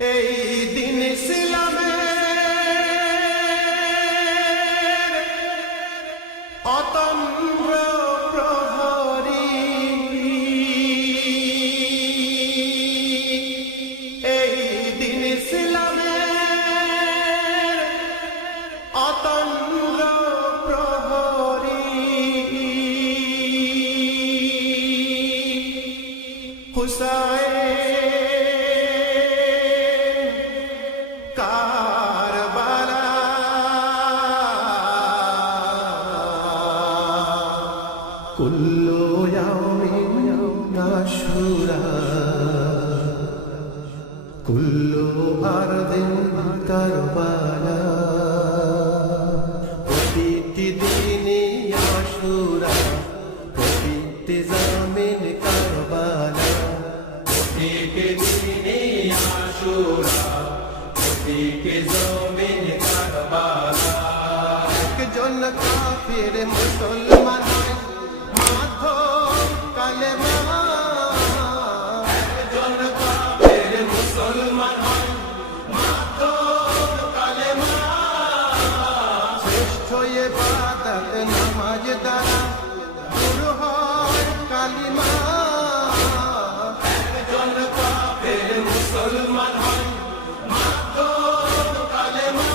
এই দিন ইসলামের অতন্দ্র প্রহরী, এই দিন ইসলামের অতন্দ্র প্রহরী, হুসাইন কারবালা কুল্লু ইয়াউমিন আশুরা, কুল্লু আরদিন কারবালা, প্রতিটি দিনে আশুরা, প্রতিটি জামিন কারবালা, প্রতিটি দিনে আশুরা, প্রতিটি জমিন কারবালা। একজন কাফির মুসলমান হয় মাধ্যম কালেমা, একজন কাফির মুসলমান হয় মাধ্যম কালেমা, শ্রেষ্ঠ ইবাদত নামাজ দ্বারা দূর হয় কালিমা, একজন কাফির মুসলমান হয় মাধ্যম কালেমা,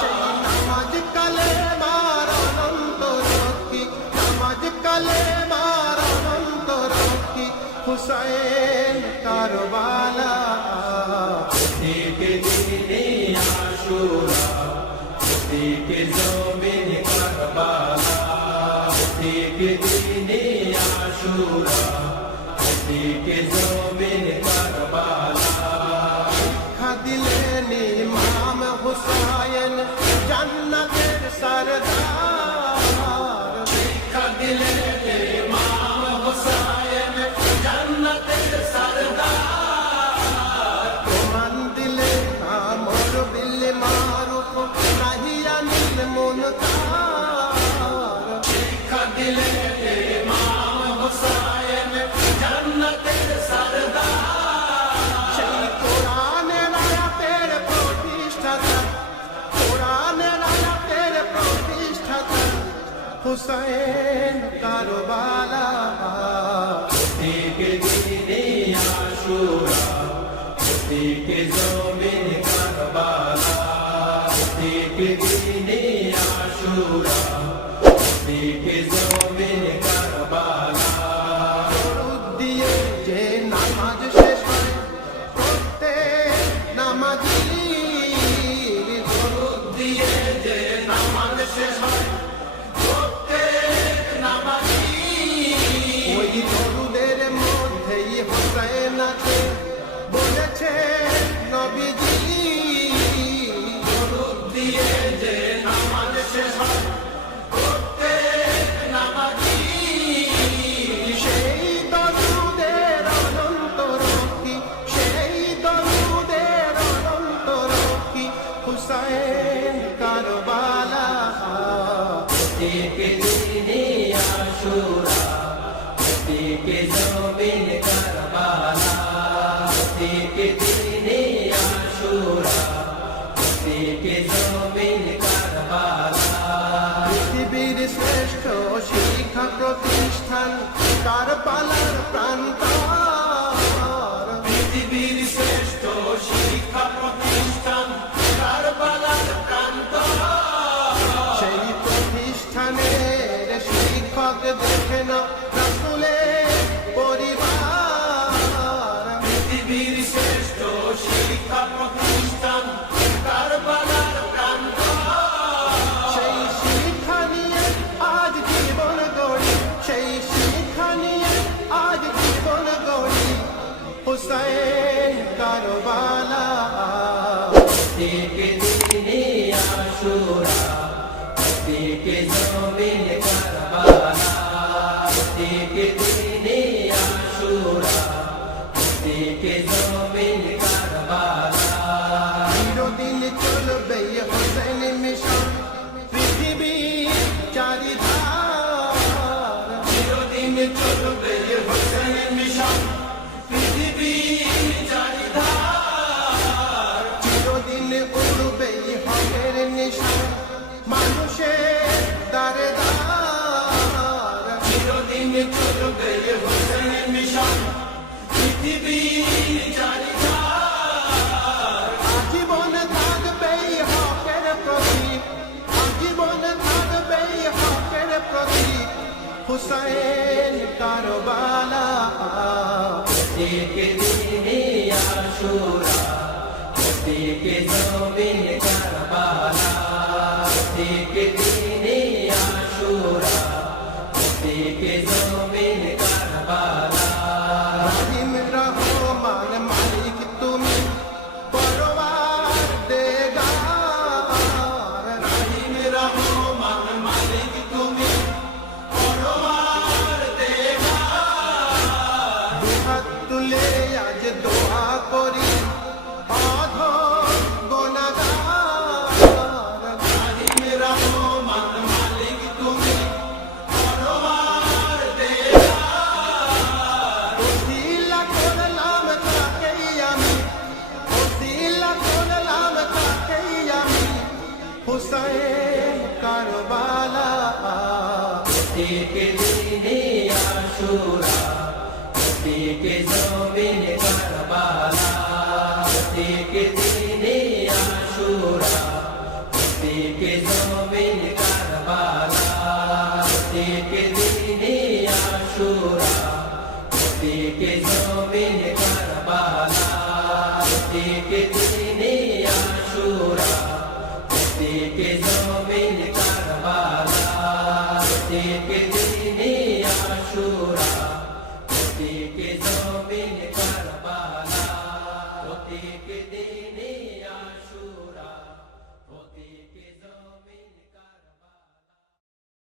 সেই নামাজ কালেমার অনন্ত রক্ষী, নামাজ কালেমার অনন্ত রক্ষী, হুসাইন কারবালা। প্রতিটি দিনে আশুরা, প্রতিটি জমিন কারবালা, প্রতিটি দিনে আশুরা, প্রতিটি জমিন কারবালা। শিক্ষা দিলেন ইমাম হুসাইন জান্নাতের সরদার, শিক্ষা দিলেন ইমাম হুসাইন জান্নাতের সরদার, প্রমাণ দিলেন আমর বিল মারুফ নাহি আনিল মুনকার, শিক্ষা দিলেন ইমাম হুসাইন জান্নাতের সরদার, সেই কোরআনের আয়াতের প্রতিষ্ঠাতা, কোরআনের আয়াতের প্রতিষ্ঠাতা হুসাইন কারবালা। প্রতিটি দিনে আশুরা, প্রতিটি জমিন কারবালা, প্রতিটি দিনে আশুরা, প্রতিটি জমিন কারবালা। দরুদ দিয়ে যে নামাজ শেষ হয় প্রত্যেক নামাজির, দরুদ দিয়ে যে নামাজ শেষ হয় প্রত্যেক নামাজির, ওই দরুদের মধ্যেই হুসাইন আছে বলেছে নবীজি, দরুদ দিয়ে যে নামাজ শেষ হয় প্রত্যেক নামাজির, সেই দরুদের অনন্ত রক্ষী, সেই দরুদের অনন্ত রক্ষী, হুসাইন কারবালা। প্রতিটি দিনে আশুরা, প্রতিটি জমিন কারবালা, প্রতিটি দিনে আশুরা, প্রতিটি জমিন কারবালা। পৃথিবীর শ্রেষ্ঠ শিক্ষা প্রতিষ্ঠান কারবালার প্রান্তর, পৃথিবীর শ্রেষ্ঠ শিক্ষা প্রতিষ্ঠান কারবালার প্রান্তর, সেই প্রতিষ্ঠানের শিক্ষক দেখেন রাসূলের পরিবার, পৃথিবীর শ্রেষ্ঠ শিক্ষা প্রতিষ্ঠান কারবালার প্রান্তর, সেই শিক্ষা নিয়ে আজ জীবন গড়ি, সেই শিক্ষা নিয়ে আজ জীবন গড়ি, হুসাইন কারবালা। প্রতিটি দিনে আশুরা, প্রতিটি জমিন কারবালা, প্রতিটি দিনে আশুরা, প্রতিটি জমিন কারবালা। চিরদিন চলবে হুসাইন মিশন পৃথিবীর চারিধার, চিরদিন চলবে হুসাইন মিশন পৃথিবীর চারিধার, আজীবন থাকবেই হকের প্রতীক, আজীবন থাকবেই হকের প্রতীক, হুসাইন কারবালা। প্রত্যেক দিনে আশুরা, প্রত্যেক জমিন কারবালা, প্রত্যেক দিনে আশুরা, প্রত্যেক জমিন কারবালা। রহিম রহমান মালিক তুমি পরওয়ার দেগার, রহিম রহমান মালিক তুমি পরওয়ার দেগার। দুহাত তুলে আজ দোয়া করি অধম গুনাহগার। রহিম রহমান মালিক তুমি পরওয়ার দেগার। ওসিলা করলাম তাকেই আমি, ওসিলা করলাম তাকেই আমি, হুসাইন কারবালা। প্রত্যেক দিনে আশুরা, প্রত্যেক জমিন কারবালা, প্রত্যেক দিনে আশুরা, প্রত্যেক জমিন কারবালা, প্রত্যেক দিনে আশুরা, প্রত্যেক জমিন কারবালা, প্রত্যেক দিনে আশুরা, প্রত্যেক জমিন কারবালা, প্রত্যেক দিনে আশুরা, প্রত্যেক জমিন কারবালা, প্রত্যেক দিনে আশুরা।